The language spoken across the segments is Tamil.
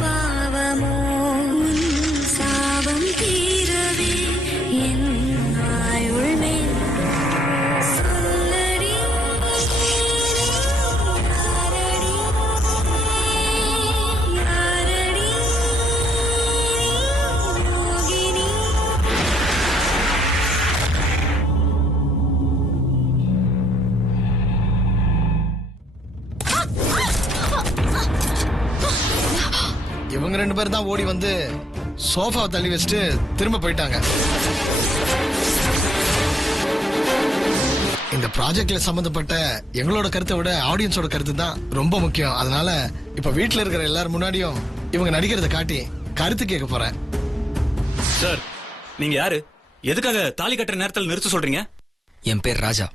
பாவமோ சாபம் தீரவே என் ஆயுள் மேல் சொல்லடி யாரடி மோகினி. இவங்க 2 பேர் தான் ஓடி வந்து சோஃபாவை தள்ளி வச்சுட்டு திரும்ப போயிட்டாங்க. இந்த ப்ராஜெக்ட்ல சம்பந்தப்பட்ட எங்களோட கருத்தை விட ஆடியன்ஸோட கருத்து தான் ரொம்ப முக்கியம். அதனால இப்ப வீட்டுல இருக்கிற எல்லாரும் முன்னாடியும் இவங்க நடிக்கிறத காட்டி கருத்து கேட்க போறேன். சார், நீங்க யாரு? எதுக்காக தாலி கட்டுற நேரத்தில் நிறுத்த சொல்றீங்க? என் பேர் ராஜா.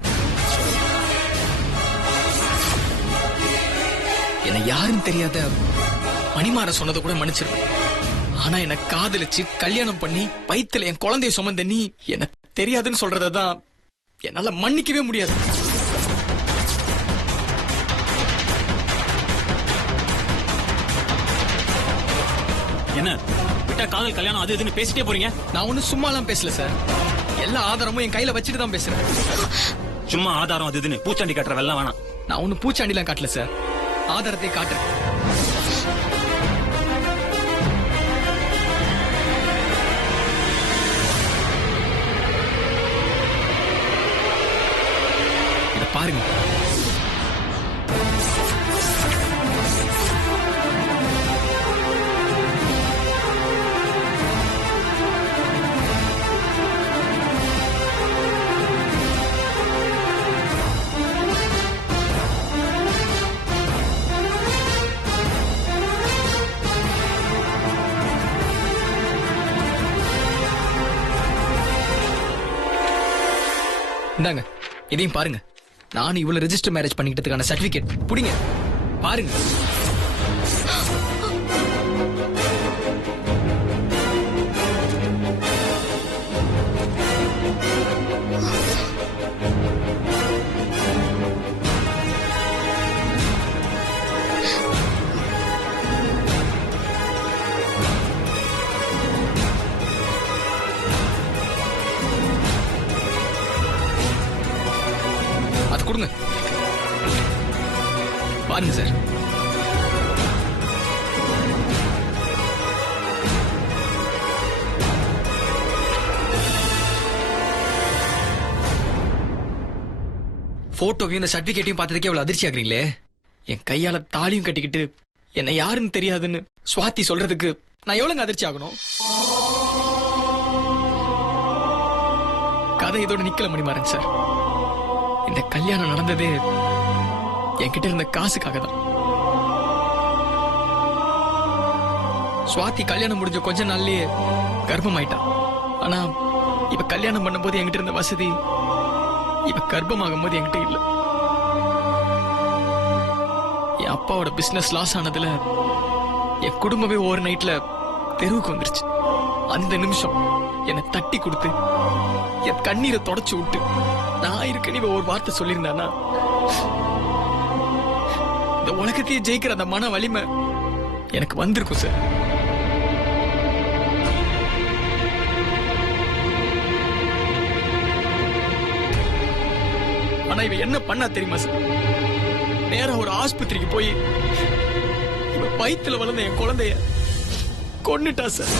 என்ன யாரும் தெரியாத மணிமாற சொன்னதை கூட மன்னிச்சிருவேன். ஆனா என்ன காதலிச்சு கல்யாணம் பண்ணி வயித்துல என் குழந்தைய சுமந்த நீ எனக்கு தெரியாதுன்னு சொல்றதான் என்னால மன்னிக்கவே முடியாது. என்ன விட்டா காதல் கல்யாணம் அது இதுன்னு பேசிட்டே போறீங்க? நான் ஒன்னும் சும்மாலாம் பேசல சார். எல்லா ஆதாரமும் என் கையில வச்சுட்டு தான் பேசுறேன். சும்மா ஆதாரம் அது இதுன்னு பூச்சாண்டி கட்டுற வெள்ளம் வேணாம். நான் ஒன்னும் பூச்சாண்டிலாம் காட்டல சார். ஆதாரத்தை காட்டுறேன். இத பாருங்க. இந்தாங்க, இதையும் பாருங்க. நான் இவ்வளவு ரெஜிஸ்டர் மேரேஜ் பண்ணிக்கிட்டதுக்கான சர்டிபிகேட் புடிங்க, பாருங்க. அது கொடுங்க, பாருங்க சார். போட்டோவையும் இந்த சர்டிபிகேட்டையும் பார்த்ததுக்கே எவ்வளவு அதிர்ச்சி ஆகுறீங்களே. என் கையால தாலியும் கட்டிக்கிட்டு என்ன யாருன்னு தெரியாதுன்னு சுவாதி சொல்றதுக்கு நான் எவ்வளவு அதிர்ச்சி ஆகணும். கதை இதோட நிக்கல மணிமாறன் சார். இந்த கல்யாணம் நடந்ததே என்கிட்ட இருந்த காசுக்காக தான். சுவாதி கல்யாணம் முடிஞ்ச கொஞ்ச நாள்லயே கர்ப்பமாயிட்டா. ஆனா இவ கல்யாணம் பண்ணும்போது என்கிட்ட இருந்த வசதி இவ கர்ப்பமாகும் போது என்கிட்ட இல்ல. என் அப்பாவோட பிசினஸ் லாஸ் ஆனதுல என் குடும்பமே ஒரு நைட்ல தெருவுக்கு வந்துருச்சு. அந்த நிமிஷம் என்னை தட்டி கொடுத்து என் கண்ணீரை தொடச்சு விட்டு நான் இருக்கேன்னு இவ ஒரு வார்த்தை சொல்லியிருந்தானா இந்த உலகத்தையே ஜெயிக்கிற அந்த மன வலிமை எனக்கு வந்திருக்கும் சார். ஆனா இவ என்ன பண்ணா தெரியுமா சார்? நேரா ஒரு ஆஸ்பத்திரிக்கு போய் இவ வயித்துல வளர்ந்த என் குழந்தைய கொன்னுட்டா சார்.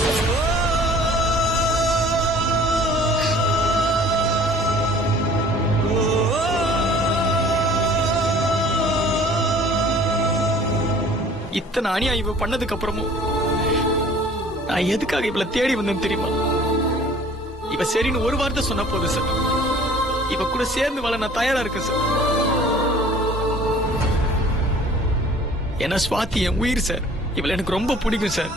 இத்தனை அநியாயம் இவ பண்ணதுக்கு அப்புறமும் நான் எதுக்காக இவளை தேடி வந்தேன்னு தெரியுமா? இவ சரின்னு ஒரு வார்த்தை சொன்ன போதும் சார், இவ கூட சேர்ந்து வாழ நான் தயாரா இருக்கேன் சார். ஏன்னா சுவாதி என் உயிர் சார். இவளை எனக்கு ரொம்ப பிடிக்கும் சார்.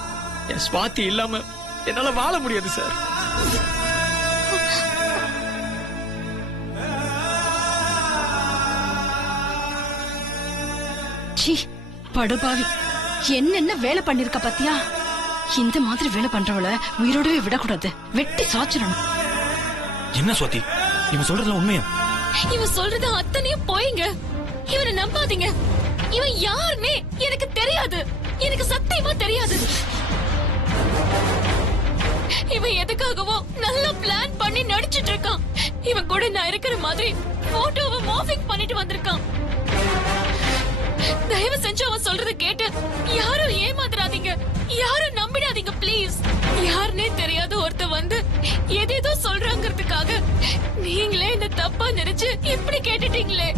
என் சுவாதி இல்லாம என்னால வாழ முடியாது சார். படுபாவி, என்னென்ன வேலை பண்ணிருக்க பாத்தியா? இந்த மாதிரி வேலை பண்றவள உயிரோடவே விடக்கூடாது, வெட்டி சாச்சிடணும். என்ன சுவாதி, இவன் சொல்றதுல உண்மையா? இவன் சொல்றது அத்தனையும் போயிங்க. இவனை நம்பாதீங்க. இவன் யாருன்னே எனக்கு தெரியாது. எனக்கு சத்தியமா தெரியாது. இவன் எதுக்காகவோ நல்லா பிளான் பண்ணி நடிச்சிட்டு இருக்கான். இவன் கூட நான் இருக்கிற மாதிரி போட்டோவை மார்பிங் பண்ணிட்டு வந்திருக்கான். தயவு செஞ்சு அவன் சொல்றத கேட்டு யாரும் ஏமாத்துறாதீங்க, யாரும் நம்பிடாதீங்க ப்ளீஸ். யாருன்னே தெரியாத ஒருத்த வந்து எதேதோ சொல்றாங்கிறதுக்காக நீங்களே இந்த தப்பா நினைச்சு இப்படி கேட்டுட்டீங்களே.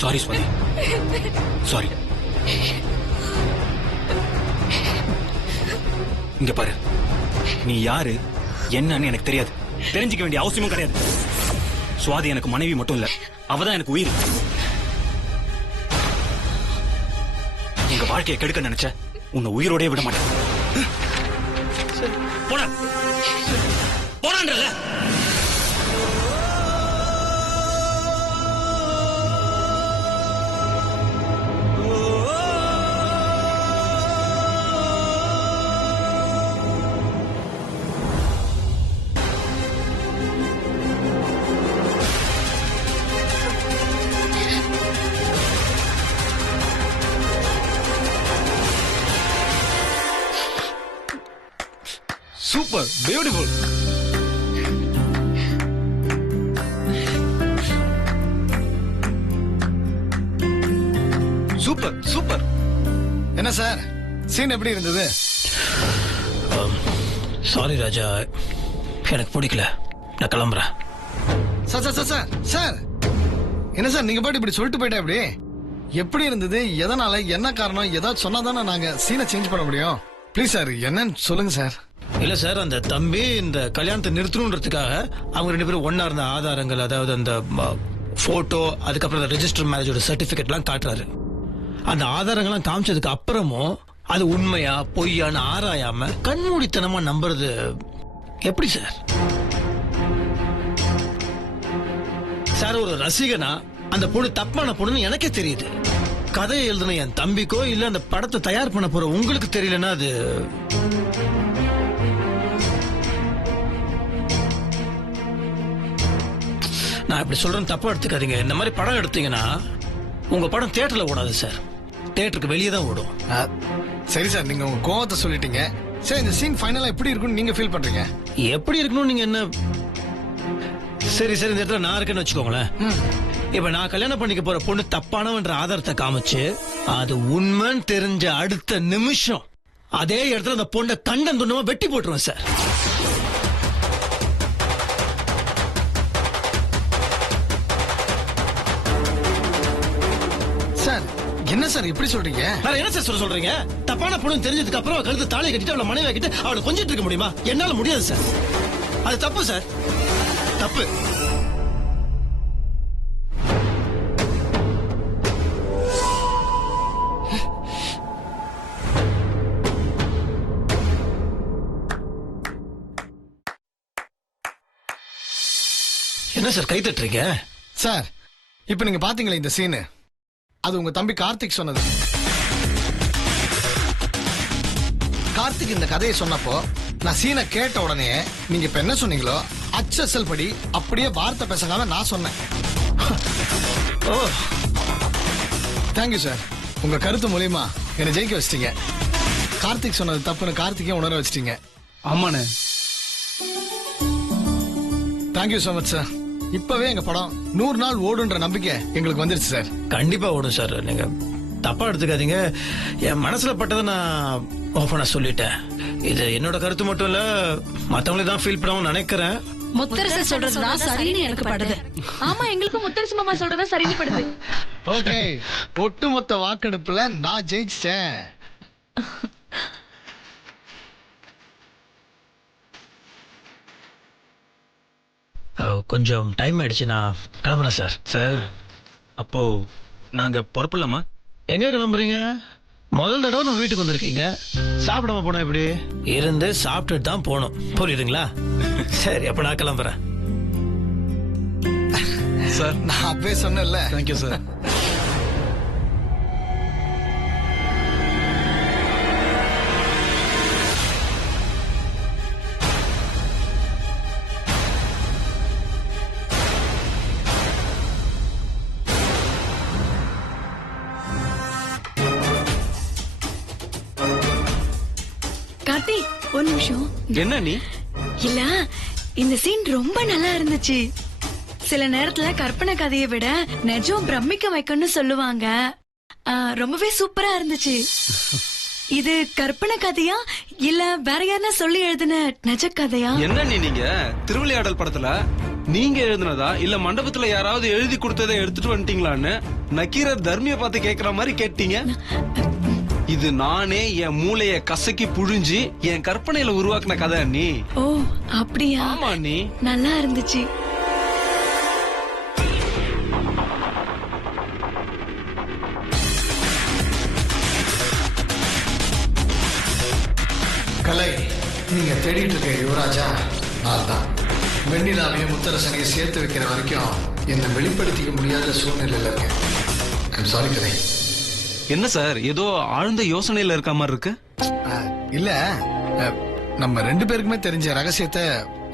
Sorry Swathi, sorry. இங்க பாரு, நீ யாரு என்னன்னு எனக்கு தெரியாது, தெரிஞ்சுக்க வேண்டிய அவசியமும் கிடையாது. சுவாதி எனக்கு மனைவி மட்டும் இல்ல, அவதான் எனக்கு உயிர். எங்க வாழ்க்கையை கெடுக்க நினைச்ச உன்னை உயிரோடய விட மாட்டேன். போன போனான்றல. Super, beautiful. Super super. என்ன சார், சீன் எப்படி இருந்தது? சாரி ராஜா, எனக்கு பிடிக்கல, நான் கிளம்புறேன். Sir sir sir sir sir, என்ன சார் நீங்க பாட்டு இப்படி சொல்லிட்டு போயிட்டா எப்படி? எப்படி இருந்தது, எதனால, என்ன காரணம், ஏதாவது சொன்னாதானே நாங்க சீனை சேஞ்ச் பண்ண முடியும். ப்ளீஸ் சார், என்னன்னு சொல்லுங்க சார். இல்ல சார், அந்த தம்பி இந்த கல்யாணத்தை நிறுத்தணுன்றதுக்காக அவங்க 2 பேரும் ஒன்னா இருந்த ஆதாரங்கள், அதாவது அந்த போட்டோ, அதுக்கப்புறம் ரெஜிஸ்டர் மேரேஜோட சர்டிபிகேட்லாம் காட்டுறாரு. அந்த ஆதாரங்கள்லாம் காமிச்சதுக்கு அப்புறமும் அது உண்மையா பொய்யான்னு ஆராயாம கண்மூடித்தனமா நம்புறது எப்படி சார்? சார், ஒரு ரசிகனா அந்த பொண்ணு தப்பான பொண்ணுன்னு எனக்கே தெரியுது. கதையை எழுதுன என் தம்பிக்கோ இல்ல அந்த படத்தை தயார் பண்ண போற உங்களுக்கு தெரியலன்னா அது நான் இப்படி சொல்றேன், தப்பா எடுத்துக்காதீங்க. இந்த மாதிரி படம் எடுத்தீங்கன்னா உங்க படம் தியேட்டர்ல ஓடாது சார், தியேட்டருக்கு வெளியே தான் ஓடும். சரி சார், நீங்க உங்க கோவத்தை சொல்லிட்டீங்க. சரி, இந்த சீன் ஃபைனலா எப்படி இருக்குன்னு நீங்க ஃபீல் பண்றீங்க? எப்படி இருக்கணும் நீங்க என்ன? சரி சரி, இந்த இடத்துல நான் இருக்கேன்னு வச்சுக்கோங்களேன். இப்ப நான் கல்யாணம் பண்ணிக்க போற பொண்ணு தப்பானவன்ற ஆதாரத்தை காமிச்சு அது உண்மைன்னு தெரிஞ்ச அடுத்த நிமிஷம் அதே இடத்துல அந்த பொண்ணை கண்டம் துண்டமா வெட்டி போட்டுருவேன் சார். சார், என்ன சார் இப்படி சொல்றீங்க? வேற என்ன சார் சொல்றீங்க? தப்பான பொண்ணு தெரிஞ்சதுக்கு அப்புறம் கழுத்து தாலி கட்டிட்டு அவளை மனைவி வைக்கிட்டு அவளை கொஞ்சிட்டு இருக்க முடியுமா? என்னால முடியாது சார், அது தப்பு சார், தப்பு. என்ன சார் கை தட்டுறீங்க? சார், இப்ப நீங்க பாத்தீங்களா இந்த சீனு, அது உங்க தம்பி கார்த்திக் சொன்னது. கார்த்திக் இந்த கதையை சொன்னப்போ நான் சீனை கேட்ட உடனே நீங்க இப்ப என்ன சொன்னீங்களோ அச்சல் படி அப்படியே வார்த்தை பேசாம நான் சொன்னேன். ஓ, தேங்க்யூ சார். உங்க கருத்து மூலியமா என்னை ஜெயிக்க வச்சிட்டீங்க. கார்த்திக் சொன்னது தப்புன்னு கார்த்திகே உணர வச்சிட்டீங்க. ஆமாண்ணே. Thank you so much sir. இப்பவே எங்க படம் 100 நாள் ஓடுன்ற நம்பிக்கை எங்களுக்கு வந்துருச்சு சார். கண்டிப்பா ஓடும் சார், நீங்க தப்பா எடுத்துக்காதீங்க. என் மனசுல பட்டதை நான் ஓபனா சொல்லிட்டேன். இது என்னோட கருத்து மட்டும் இல்ல, மத்தவங்களே தான் ஃபீல் பண்ணவும் நினைக்கிறேன். முத்தரசு சொல்றதுதான் சரின்னு எனக்கு படுது. ஆமா, எங்களுக்கு முத்தரசு மாமா சொல்றதா சரின்னு படுது. ஓகே, ஒட்டுமொத்த வாக்கெடுப்புல நான் ஜெயிச்சிட்டேன். கொஞ்சம் டைம் ஆயிடுச்சு, நான் கிளம்புறேன் சார். சார், அப்போ நாங்க புறப்படலாமா? எங்க கிளம்புறீங்க? முதல் தடவை நம்ம வீட்டுக்கு வந்திருக்கீங்க, சாப்பிடாம போனா எப்படி? இருந்து சாப்பிட்டுட்டு தான் போகணும், புரியுதுங்களா? சரி, அப்ப நான் கிளம்புறேன். சார். நான் அப்பவே சொன்னேன்ல. Thank you sir. கார்த்தி ஒரு நிமிஷம். என்ன நீ? இல்ல இந்த சீன் ரொம்ப நல்லா இருந்துச்சு. சில நேரத்துல கற்பனை கதையை விட நிஜம் பிரமிக்க வைக்கணும்னு சொல்லுவாங்க. ரொம்பவே சூப்பரா இருந்துச்சு. இது கற்பனை கதையா இல்ல வேற யாருன்னா சொல்லி எழுதின நிஜ கதையா? என்ன நீங்க திருவிளையாடல் படத்துல நீங்க எழுதுனதா இல்ல மண்டபத்துல யாராவது எழுதி கொடுத்ததை எடுத்துட்டு வந்துட்டீங்களான்னு நக்கீரர் தர்மிய பார்த்து கேக்குற மாதிரி கேட்டீங்க. இது நானே என் மூளைய கசக்கி புழிஞ்சு என் கற்பனையில உருவாக்குன கதை நீ. ஓ அப்படியா? ஆமா நீ. நல்லா இருந்துச்சு. கலை, நீங்க தேடிட்டு இருக்க யுவராஜா நான் தான். வெண்ணிலாவையும் முத்தரசனையும் சேர்த்து வைக்கிற வரைக்கும் என்னை வெளிப்படுத்திக்க முடியாத சூழ்நிலையில இருக்கேன். ஐம் சாரி கலை. என்ன சார் ஏதோ ஆழ்ந்த யோசனையில இருக்க மாதிரி இருக்கு? இல்ல, நம்ம 2 பேருக்குமே தெரிஞ்ச ரகசியத்தை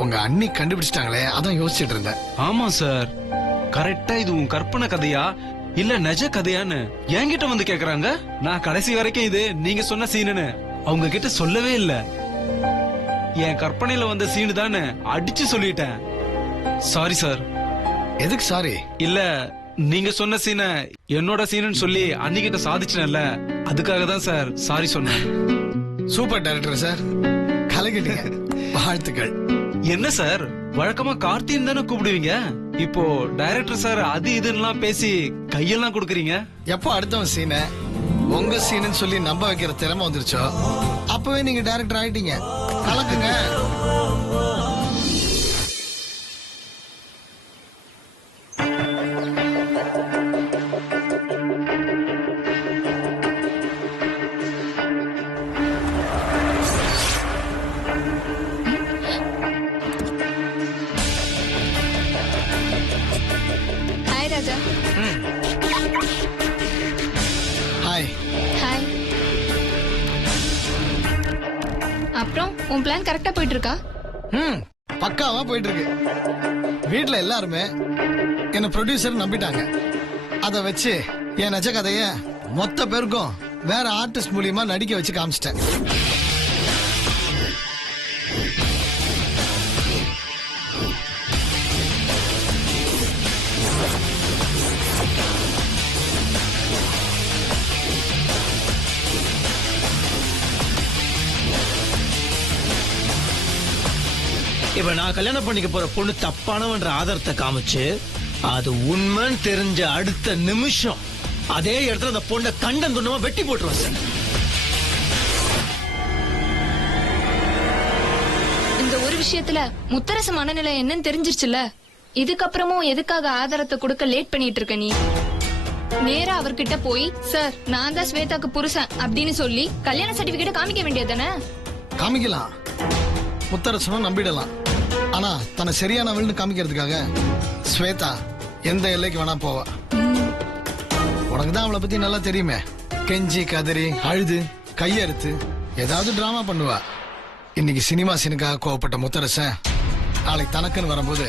உங்க அண்ணி கண்டுபிடிச்சிட்டாங்களே, அதான் யோசிச்சுட்டு இருந்தேன். ஆமா சார், கரெக்டா இது உன் கற்பனை கதையா இல்ல நிஜ கதையான்னு என்கிட்ட வந்து கேக்குறாங்க. நான் கடைசி வரைக்கும் இது நீங்க சொன்ன சீனுன்னு அவங்க கிட்ட சொல்லவே இல்ல. என் கற்பனையில வந்த சீனு தானே அடிச்சு சொல்லிட்டேன். Sorry sir. எதுக்கு சாரி? இல்ல, நீங்க சொன்ன சீனை என்னோட சீனுன்னு சொல்லி அன்னிக்கிட்ட சாதிச்சேன்ல, அதுக்காக தான் சார் சாரி சொன்னேன். சூப்பர் டைரக்டர் சார், கலக்கிட்டீங்க. வாழ்த்துக்கள். என்ன சார் வழக்கமா கார்த்தின்னு தானே கூப்பிடுவீங்க, இப்போ டைரக்டர் சார் அது இதுன்னு பேசி கையெல்லாம் கொடுக்கறீங்க. எப்போ அடுத்தவன் சீனை உங்க சீனுன்னு சொல்லி நம்ப வைக்கிற திறமை வந்துருச்சோ அப்பவே நீங்க டைரக்டர் ஆயிட்டீங்க. கலக்குங்க. ஹாய் ராஜா. ஹாய். ஹாய். அப்புறம் உன் பிளான் கரெக்டா போயிட்டு இருக்கா? பக்காவா போயிட்டு இருக்கு. வீட்டுல எல்லாருமே என்ன ப்ரொடியூசர் நம்பிட்டாங்க. அத வச்சு என் நிஜ கதைய மொத்த பேருக்கும் வேற ஆர்டிஸ்ட் மூலியமா நடிக்க வச்சு காமிச்சிட்டேன். இப்ப நான் கல்யாணம் பண்ணிக்க போற பொண்ணு தப்பானவன்ற ஆதாரத்தை காமிச்சு அது உண்மைன்னு தெரிஞ்ச அடுத்த நிமிஷம் அதே இடத்துல அந்த பொண்ணை கண்டம் துண்டமா வெட்டி போட்டுருவேன் சார். இந்த ஒரு விஷயத்துல முத்தரசு மனநிலை என்னன்னு தெரிஞ்சிருச்சுல, இதுக்கப்புறமும் எதுக்காக ஆதாரத்தை கொடுக்க லேட் பண்ணிட்டு இருக்க நீ? நேரா அவர்கிட்ட போய் சார் நான் தான் ஸ்வேதாக்கு புருஷன் அப்படின்னு சொல்லி கல்யாண சர்டிபிகேட் காமிக்க வேண்டியதானே? காமிக்கலாம், முத்தரசனும் நம்பிடலாம். ஆனா தன்னை சரியானவள்னு காமிக்கிறதுக்காக ஸ்வேதா எந்த எல்லைக்கு வேணா போவா. உனக்கு தான் அவளை பத்தி நல்லா தெரியுமே. கெஞ்சி கதறி அழுது கையறுத்து ஏதாவது டிராமா பண்ணுவா. இன்னைக்கு சினிமா சீனுக்காக கோவப்பட்ட முத்தரசன் நாளைக்கு தனக்குன்னு வரும்போது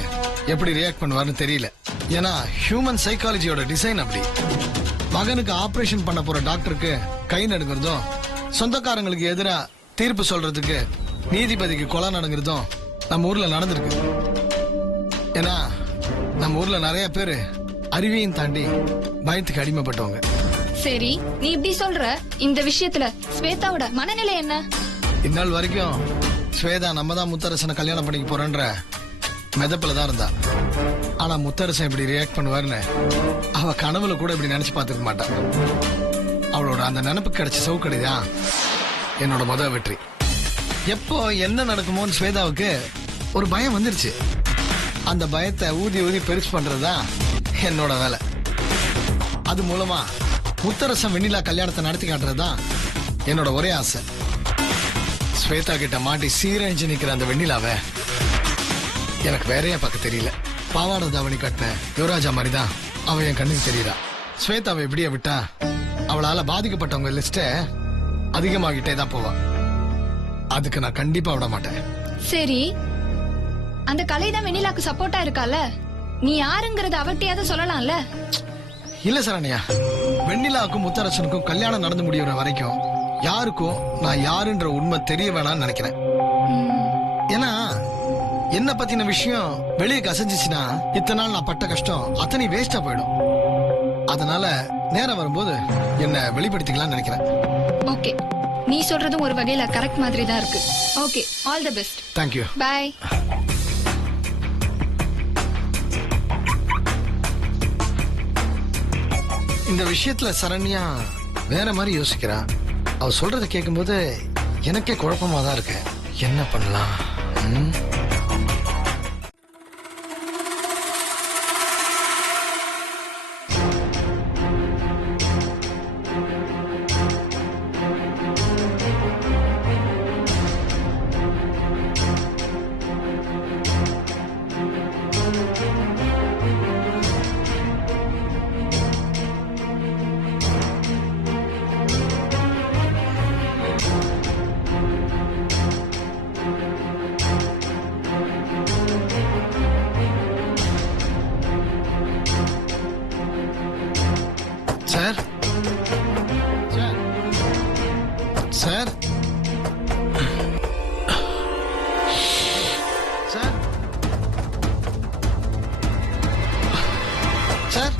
எப்படி ரியாக்ட் பண்ணுவார்னு தெரியல. ஏன்னா ஹியூமன் சைக்காலஜியோட டிசைன் அப்படி. மகனுக்கு ஆபரேஷன் பண்ண போற டாக்டருக்கு கை நடுங்கிறதும், சொந்தக்காரங்களுக்கு எதிரா தீர்ப்பு சொல்றதுக்கு நீதிபதிக்கு கொலை நடங்கிறதும் நம்ம ஊர்ல நடந்திருக்கு. ஏன்னா நம்ம ஊர்ல நிறைய பேரு அறிவையும் தாண்டி பயத்துக்கு அடிமைப்பட்டவங்க. சரி, நீ இப்படி சொல்ற, இந்த விஷயத்துல ஸ்வேதாவோட மனநிலை என்ன? இந்நாள் வரைக்கும் ஸ்வேதா நம்ம தான் முத்தரசனை கல்யாணம் பண்ணிக்க போறேன்ற மெதப்பில தான் இருந்தா. ஆனா முத்தரசன் இப்படி ரியாக்ட் பண்ணுவாருன்னு அவ கனவுல கூட இப்படி நினைச்சு பார்த்துக்க மாட்டான். அவளோட அந்த நினைப்பு கிடைச்ச சவுக்கடிதான் என்னோட முதல் வெற்றி. எப்போ என்ன நடக்குமோன்னு ஸ்வேதாவுக்கு ஒரு பயம் வந்துருச்சு. அந்த பயத்தை ஊதி ஊதி பெருசு பண்றதுதான் என்னோட வேலை. அது மூலமா முத்தரசன் வெண்ணிலா கல்யாணத்தை நடத்தி காட்டுறதுதான் என்னோட ஒரே ஆசை. ஸ்வேதா கிட்ட மாட்டி சீரழிஞ்சு நிக்கிற அந்த வெண்ணிலாவை எனக்கு வேறையா பார்க்க தெரியல. பாவாடை தாவணி கட்டின யுவராஜா மாதிரிதான் அவன் என் கண்ணுக்கு தெரியுறா. ஸ்வேதாவை இப்படியே விட்டா அவளால பாதிக்கப்பட்டவங்க லிஸ்ட அதிகமாகிட்டே தான் போவா. அதுக்கு நான் கண்டிப்பா விட மாட்டேன். சரி, அந்த கலை தான் வெண்ணிலாக்கு சப்போர்ட்டா இருக்கால, நீ யாருங்கறத அவட்டியாவது சொல்லலாம்ல. இல்ல சரண்யா, வெண்ணிலாவுக்கும் முத்தரசனுக்கும் கல்யாணம் நடந்து முடியுற வரைக்கும் யாருக்கும் நான் யாருன்ற உண்மை தெரிய வேணாம்னு நினைக்கிறேன். ஏன்னா என்ன பத்தின விஷயம் வெளியே கசஞ்சிச்சுன்னா இத்தனை நாள் நான் பட்ட கஷ்டம் அத்தனை வேஸ்டா போயிடும். அதனால நேரம் வரும்போது என்ன வெளிப்படுத்திக்கலாம்னு நினைக்கிறேன். ஓகே, நீ சொல்றதும் ஒரு வகையில கரெக்ட் மாதிரி தான் இருக்கு. Okay, all the best. Thank you. Bye. இந்த விஷயத்துல சரண்யா வேற மாதிரி யோசிக்கிறா. அவ சொல்றத கேட்கும்போது எனக்கே குழப்பமா தான் இருக்கு. என்ன பண்ணலாம்? Sir sir sir sir sir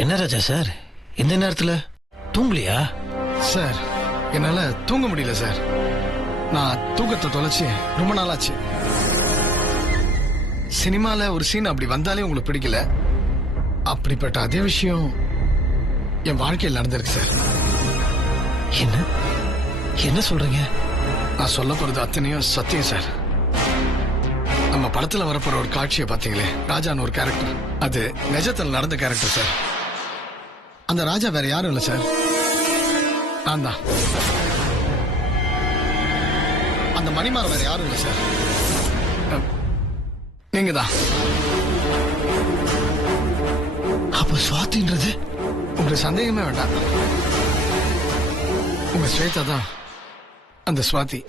என்ன ராஜா சார், இந்த நேரத்துல தூங்கலையா? சார் என்னால தூங்க முடியல சார். நான் தூக்கத்தை தொலைச்சு ரொம்ப நாளாச்சு. சினிமால ஒரு சீன் அப்படி வந்தாலே உங்களுக்கு பிடிக்கல. அப்படிப்பட்ட அதே விஷயம் என் வாழ்க்கையில் நடந்திருக்கு சார். என்ன என்ன சொல்றீங்க? நான் சொல்ல போறது அத்தனையும் சத்தியம் சார். நம்ம படத்துல வரப்போற ஒரு காட்சியை பாத்தீங்களே, ராஜான்னு ஒரு கேரக்டர், அது நிஜத்தில் நடந்த கேரக்டர் சார். அந்த ராஜா வேற யாரும் இல்ல சார், நான் தான். அந்த மணிமார் வேற யாரும் இல்ல சார், நீங்க தான். அப்ப சுவாதின்றது உங்களுக்கு சந்தேகமே வேண்டாம். உங்க ஸ்வேதா தான் அந்த சுவாதி.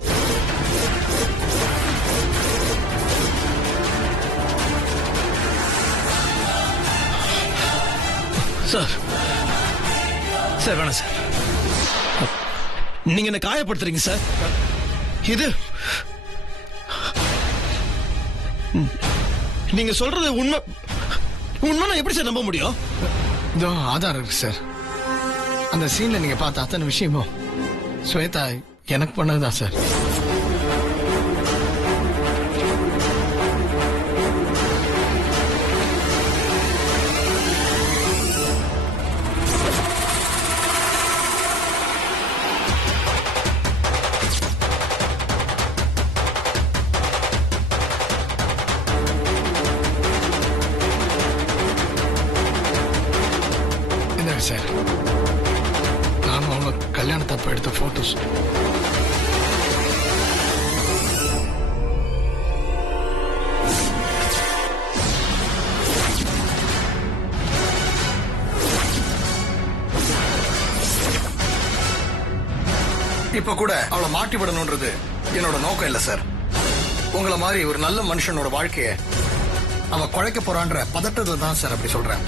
சார் சார் வேணாம் சார், நீங்க என்ன காயப்படுத்துறீங்க சார். இது நீங்க சொல்றது உண்மை உண்மை எப்படி சார் நம்ப முடியும்? இதோ ஆதாரம் இருக்கு சார். அந்த சீன்ல நீங்க பார்த்த அத்தனை விஷயமும் ஸ்வேதா எனக்கு பண்ணதுதான் சார். சார் நானும் அவங்க கல்யாணத்தப்ப எடுத்த போட்டோஸ். இப்ப கூட அவளை மாட்டி விடணும்ன்றது என்னோட நோக்கம் இல்ல சார். உங்களை மாதிரி ஒரு நல்ல மனுஷனோட வாழ்க்கைய அவ குழைக்க போறான்ற பதட்டத்துல தான் சார் அப்படி சொல்றேன்.